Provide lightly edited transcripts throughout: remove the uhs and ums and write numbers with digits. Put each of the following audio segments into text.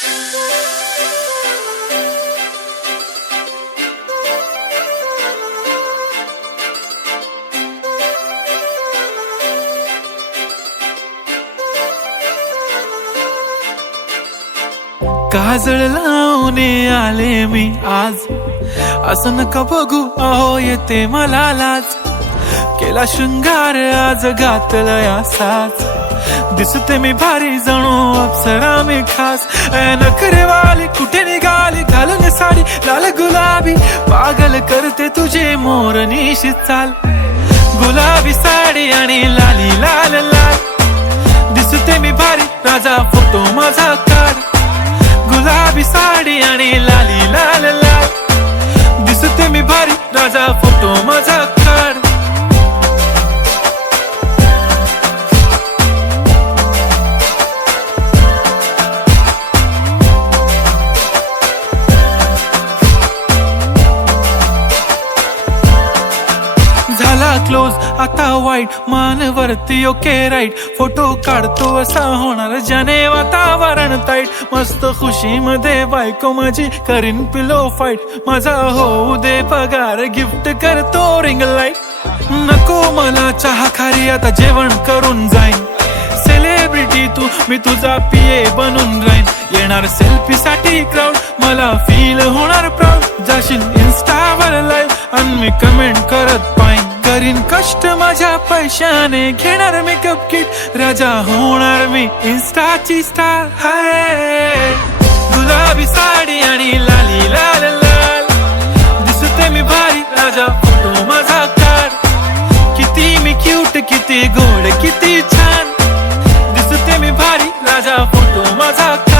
काजळ लावून आले मी आज, असं नका बघू अहो येते मला लाज. केला शृंगार आज घातला साज, दिसते मी भारी जणू अप्सरा मी खास. नखरेवाली कुठे निघाली घालून साडी लाल गुलाबी, पागल करते तुझे मोरनीशी चाल. गुलाबी साडी आणि लाली लाल लाल, दिसते मी भारी राजा फोटो माझा काढ. गुलाबी साडी आणि लाली लाल लाल, दिसते मी भारी राजा फोटो माझा काढ. झाला क्लोज आता वाईट, मान वरती ओके राईट. फोटो काढतो असा होणार ज्याने वातावरण ताईट. मस्त खुशी मध्ये बायको माझी करीन पिलो फाईट. माझा होऊ दे पगार गिफ्ट करतो रिंग लाईट. नको मला चहा खारी आता जेवण करून जाईन. सेलिब्रिटी तू मी तुझा पिये बनून राहीन. येणार सेल्फी साठी क्राऊड मला फील होणार प्राऊड. जाशील इन्स्टावर लाईव्ह आणि मी कमेंट करत पाईन. करीन कष्ट माझ्या पैशाने घेणार मेकअप किट. राजा होणार मी इन्स्टाची स्टार. हाय गुलाबी साडी आणि लाली लाल लाल, दिसते मी भारी राजा फोटो माझा काढ. किती मी क्यूट किती गोड किती छान, दिसते मी भारी राजा फोटो माझा काढ.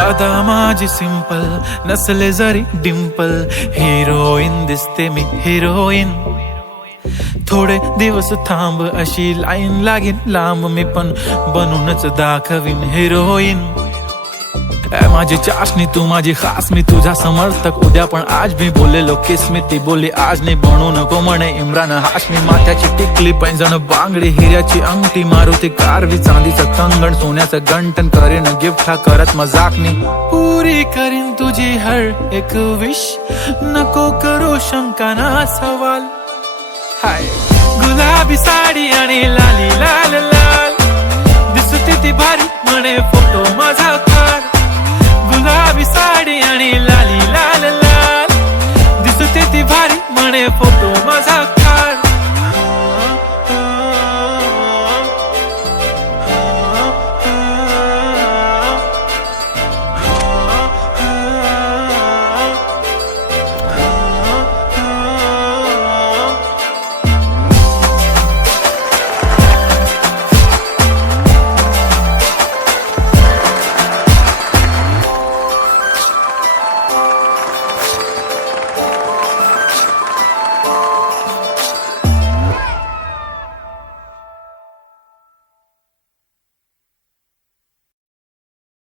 अदा माझी सिंपल नसले जरी डिंपल, हिरोईन दिसते मी हिरोईन. थोडे दिवस थांब अशी लाईन लागेल लांब, मी पण बनूनच दाखवीन हिरोईन. माझी चाशनी तू माझी खास, मी तुझा समर्थक उद्या पण आज. मी बोललेलो किस मी ती बोलली आज नाही. बनू नको म्हणे इम्रान हाशमी. माथ्याची टिकली पैंजण बांगडी हिऱ्याची अंगठी, मारुती कारवी चांदीचं कंगण सोन्याचं गंटन. करीन गिफ्ट हा करत मजाकनी, पुरी करीन तुझी हर एक विश. नको करू शंका ना सवाल. हाय गुलाबी साडी आणि लाली लाल लाल, दिसते ती भारी म्हणे फोटो माझा काढ. गुलाबी साडी आणि लाली लाल लाल, दिसते ती भारी म्हणे फोटो माझा.